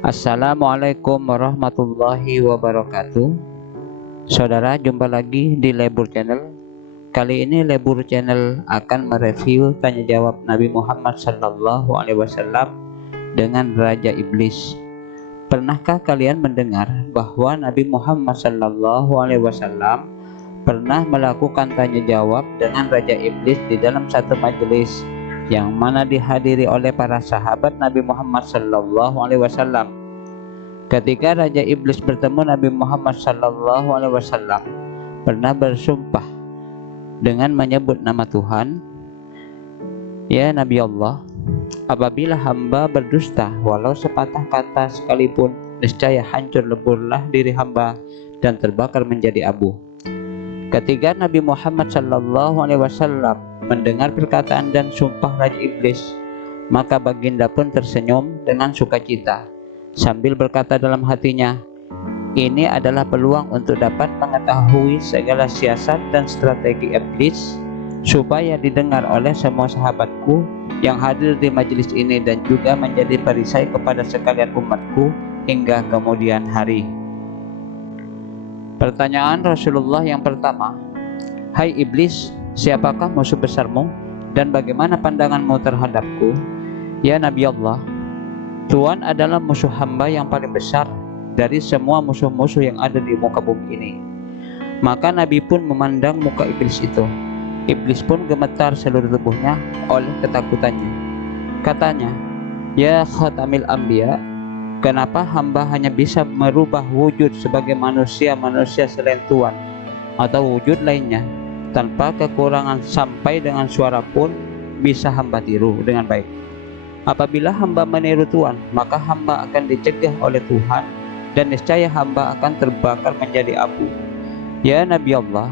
Assalamualaikum warahmatullahi wabarakatuh. Saudara, jumpa lagi di Lebur Channel. Kali ini Lebur Channel akan mereview tanya jawab Nabi Muhammad SAW dengan Raja Iblis. Pernahkah kalian mendengar bahwa Nabi Muhammad SAW pernah melakukan tanya jawab dengan Raja Iblis di dalam satu majelis yang mana dihadiri oleh para sahabat Nabi Muhammad SAW? Ketika Raja Iblis bertemu Nabi Muhammad SAW, pernah bersumpah dengan menyebut nama Tuhan, "Ya Nabi Allah, apabila hamba berdusta walau sepatah kata sekalipun, niscaya hancur leburlah diri hamba dan terbakar menjadi abu." Ketika Nabi Muhammad SAW mendengar perkataan dan sumpah Raja Iblis, maka baginda pun tersenyum dengan sukacita sambil berkata dalam hatinya, "Ini adalah peluang untuk dapat mengetahui segala siasat dan strategi iblis supaya didengar oleh semua sahabatku yang hadir di majelis ini dan juga menjadi perisai kepada sekalian umatku hingga kemudian hari." Pertanyaan Rasulullah yang pertama, "Hai iblis, siapakah musuh besarmu dan bagaimana pandanganmu terhadapku?" "Ya Nabi Allah, Tuhan adalah musuh hamba yang paling besar dari semua musuh-musuh yang ada di muka bumi ini." Maka Nabi pun memandang muka iblis itu. Iblis pun gemetar seluruh tubuhnya oleh ketakutannya. Katanya, "Ya Khatamil Anbiya, kenapa hamba hanya bisa merubah wujud sebagai manusia selain Tuhan atau wujud lainnya tanpa kekurangan sampai dengan suara pun bisa hamba tiru dengan baik? Apabila hamba meniru Tuhan, maka hamba akan dicegah oleh Tuhan dan niscaya hamba akan terbakar menjadi abu. Ya Nabi Allah,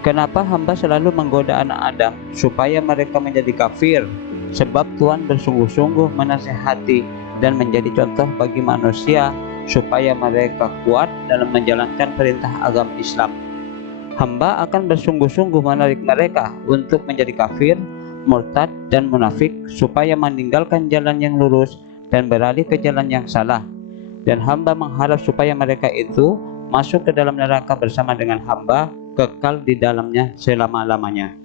kenapa hamba selalu menggoda anak Adam supaya mereka menjadi kafir? Sebab Tuhan bersungguh-sungguh menasihati dan menjadi contoh bagi manusia supaya mereka kuat dalam menjalankan perintah agama Islam. Hamba akan bersungguh-sungguh menarik mereka untuk menjadi kafir, murtad, dan munafik supaya meninggalkan jalan yang lurus dan beralih ke jalan yang salah. Dan hamba mengharap supaya mereka itu masuk ke dalam neraka bersama dengan hamba, kekal di dalamnya selama-lamanya."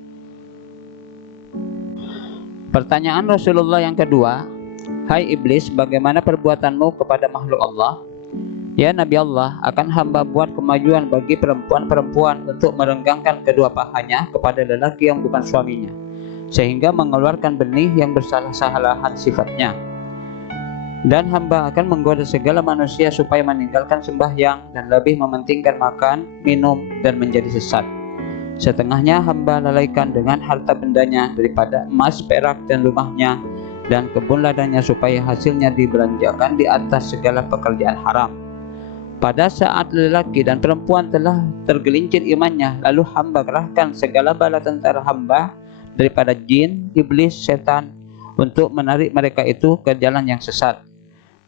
Pertanyaan Rasulullah yang kedua, "Hai iblis, bagaimana perbuatanmu kepada makhluk Allah?" "Ya Nabi Allah, akan hamba buat kemajuan bagi perempuan-perempuan untuk merenggangkan kedua pahanya kepada lelaki yang bukan suaminya, sehingga mengeluarkan benih yang bersalah-salahan sifatnya. Dan hamba akan menggoda segala manusia supaya meninggalkan sembahyang dan lebih mementingkan makan, minum, dan menjadi sesat. Setengahnya hamba lalaikan dengan harta bendanya daripada emas, perak, dan rumahnya dan kebun ladangnya supaya hasilnya dibelanjakan di atas segala pekerjaan haram. Pada saat lelaki dan perempuan telah tergelincir imannya, lalu hamba kerahkan segala bala tentara hamba daripada jin, iblis, setan untuk menarik mereka itu ke jalan yang sesat.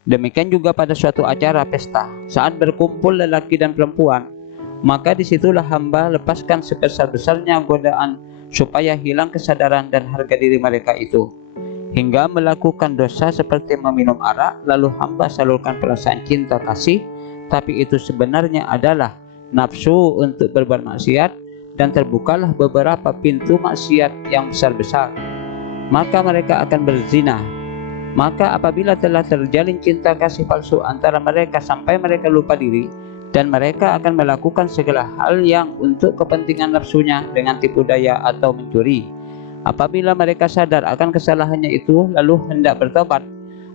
Demikian juga pada suatu acara pesta, saat berkumpul lelaki dan perempuan, maka disitulah hamba lepaskan sebesar-besarnya godaan supaya hilang kesadaran dan harga diri mereka itu, hingga melakukan dosa seperti meminum arak. Lalu hamba salurkan perasaan cinta kasih, tapi itu sebenarnya adalah nafsu untuk berbuat maksiat, dan terbukalah beberapa pintu maksiat yang besar-besar. Maka mereka akan berzina. Maka apabila telah terjalin cinta kasih palsu antara mereka sampai mereka lupa diri, dan mereka akan melakukan segala hal yang untuk kepentingan nafsunya dengan tipu daya atau mencuri. Apabila mereka sadar akan kesalahannya itu lalu hendak bertobat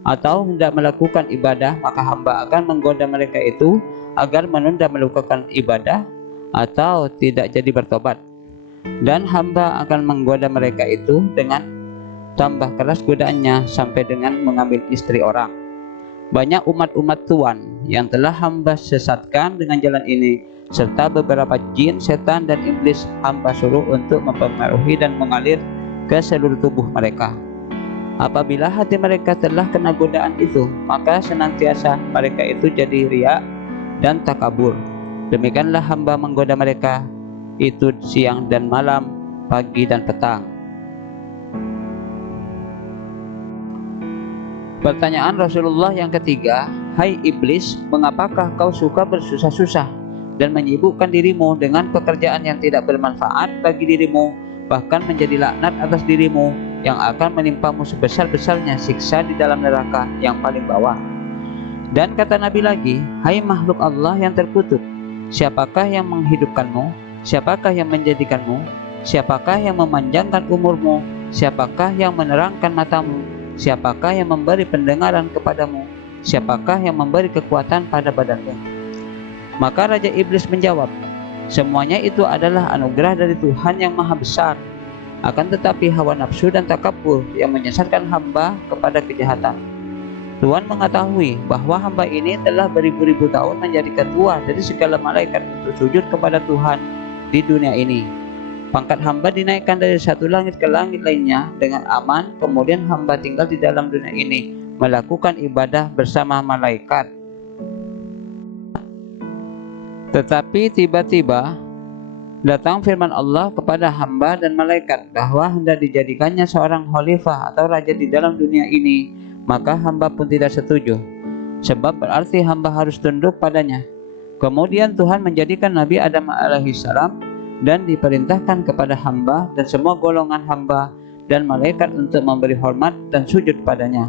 atau hendak melakukan ibadah, maka hamba akan menggoda mereka itu agar menunda melakukan ibadah atau tidak jadi bertobat. Dan hamba akan menggoda mereka itu dengan tambah keras godaannya sampai dengan mengambil istri orang. Banyak umat-umat Tuhan yang telah hamba sesatkan dengan jalan ini, serta beberapa jin, setan, dan iblis hamba suruh untuk mempengaruhi dan mengalir ke seluruh tubuh mereka. Apabila hati mereka telah kena godaan itu, maka senantiasa mereka itu jadi riya dan takabur. Demikianlah hamba menggoda mereka itu siang dan malam, pagi dan petang. Pertanyaan Rasulullah yang ketiga, "Hai iblis, mengapakah kau suka bersusah-susah dan menyibukkan dirimu dengan pekerjaan yang tidak bermanfaat bagi dirimu, bahkan menjadi laknat atas dirimu yang akan menimpamu sebesar-besarnya siksa di dalam neraka yang paling bawah." Dan kata Nabi lagi, "Hai makhluk Allah yang terkutuk, siapakah yang menghidupkanmu? Siapakah yang menjadikanmu? Siapakah yang memanjangkan umurmu? Siapakah yang menerangkan matamu? Siapakah yang memberi pendengaran kepadamu? Siapakah yang memberi kekuatan pada badanmu?" Maka Raja Iblis menjawab, "Semuanya itu adalah anugerah dari Tuhan yang Maha Besar. Akan tetapi hawa nafsu dan takabur yang menyesatkan hamba kepada kejahatan. Tuhan mengetahui bahwa hamba ini telah beribu-ribu tahun menjadi ketua dari segala malaikat untuk sujud kepada Tuhan di dunia ini. Pangkat hamba dinaikkan dari satu langit ke langit lainnya dengan aman, kemudian hamba tinggal di dalam dunia ini melakukan ibadah bersama malaikat. Tetapi tiba-tiba datang firman Allah kepada hamba dan malaikat bahwa hendak dijadikannya seorang khalifah atau raja di dalam dunia ini, maka hamba pun tidak setuju, sebab berarti hamba harus tunduk padanya. Kemudian Tuhan menjadikan Nabi Adam alaihissalam dan diperintahkan kepada hamba dan semua golongan hamba dan malaikat untuk memberi hormat dan sujud padanya.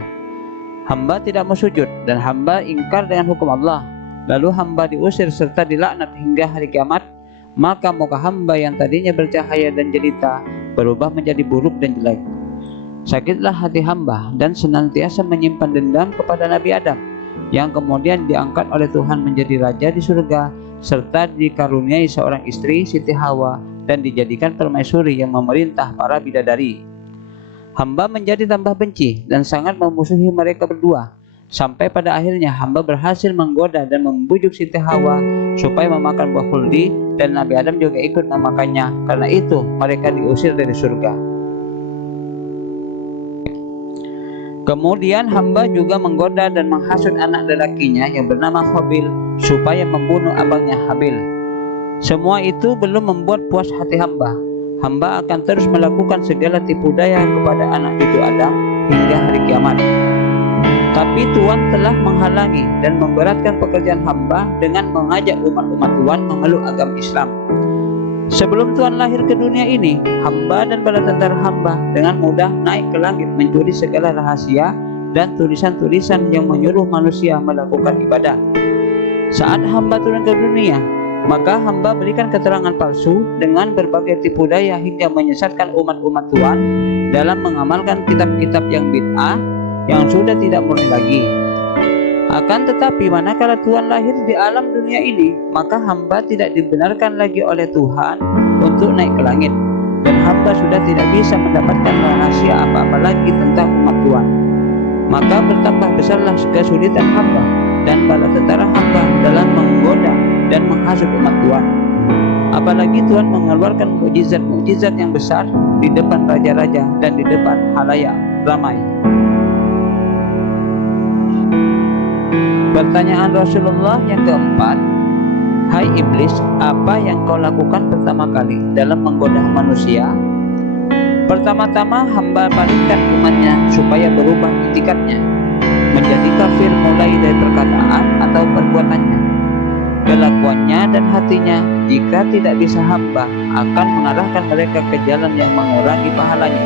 Hamba tidak mau sujud dan hamba ingkar dengan hukum Allah. Lalu hamba diusir serta dilaknat hingga hari kiamat. Maka muka hamba yang tadinya bercahaya dan jelita berubah menjadi buruk dan jelek. Sakitlah hati hamba dan senantiasa menyimpan dendam kepada Nabi Adam, yang kemudian diangkat oleh Tuhan menjadi raja di surga, serta dikaruniai seorang istri, Siti Hawa, dan dijadikan permaisuri yang memerintah para bidadari. Hamba menjadi tambah benci dan sangat memusuhi mereka berdua, sampai pada akhirnya hamba berhasil menggoda dan membujuk Siti Hawa supaya memakan buah khuldi, dan Nabi Adam juga ikut memakannya. Karena itu mereka diusir dari surga. Kemudian hamba juga menggoda dan menghasut anak lelakinya yang bernama Qabil supaya membunuh abangnya Habil. Semua itu belum membuat puas hati hamba. Hamba akan terus melakukan segala tipu daya kepada anak cucu Adam hingga hari kiamat. Tapi Tuhan telah menghalangi dan memberatkan pekerjaan hamba dengan mengajak umat-umat Tuhan memeluk agama Islam. Sebelum Tuhan lahir ke dunia ini, hamba dan bala tentara hamba dengan mudah naik ke langit mencuri segala rahasia dan tulisan-tulisan yang menyuruh manusia melakukan ibadah. Saat hamba turun ke dunia, maka hamba berikan keterangan palsu dengan berbagai tipu daya hingga menyesatkan umat-umat Tuhan dalam mengamalkan kitab-kitab yang bid'ah yang sudah tidak murni lagi. Akan tetapi manakala Tuhan lahir di alam dunia ini, maka hamba tidak dibenarkan lagi oleh Tuhan untuk naik ke langit, dan hamba sudah tidak bisa mendapatkan rahasia apa-apa lagi tentang umat Tuhan. Maka bertambah besarlah kesulitan hamba dan bala tentara hamba dalam menggoda dan menghasut umat Tuhan. Apalagi Tuhan mengeluarkan mukjizat-mukjizat yang besar di depan raja-raja dan di depan halayak ramai. Pertanyaan Rasulullah yang keempat, "Hai iblis, apa yang kau lakukan pertama kali dalam menggoda manusia?" Pertama-tama hamba palingkan umatnya supaya berubah itikadnya menjadi kafir mulai dari perkataan atau perbuatannya, kelakuannya dan hatinya. Jika tidak bisa, hamba akan mengarahkan mereka ke jalan yang mengurangi pahalanya,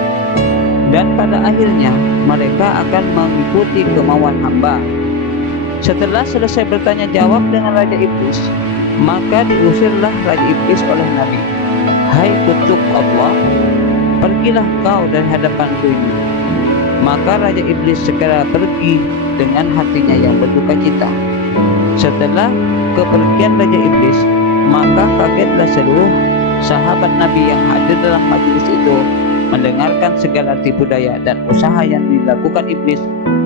dan pada akhirnya mereka akan mengikuti kemauan hamba. Setelah selesai bertanya jawab dengan Raja Iblis, maka diusirlah Raja Iblis oleh Nabi. "Hai kutuk Allah, pergilah kau dari hadapanku ini." Maka Raja Iblis segera pergi dengan hatinya yang berduka cita. Setelah kepergian Raja Iblis, maka kagetlah seluruh sahabat Nabi yang hadir dalam majelis itu mendengarkan segala tipu daya dan usaha yang dilakukan iblis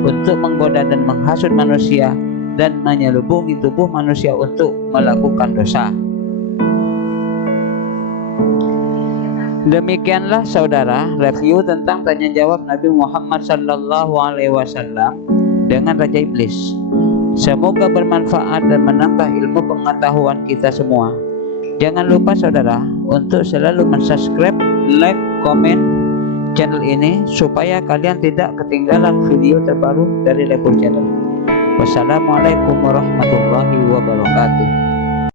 untuk menggoda dan menghasut manusia dan menyelubungi tubuh manusia untuk melakukan dosa. Demikianlah saudara review tentang tanya jawab Nabi Muhammad SAW dengan Raja Iblis. Semoga bermanfaat dan menambah ilmu pengetahuan kita semua. Jangan lupa saudara untuk selalu mensubscribe, like, komen channel ini supaya kalian tidak ketinggalan video terbaru dari Lepur Channel. Wassalamualaikum warahmatullahi wabarakatuh.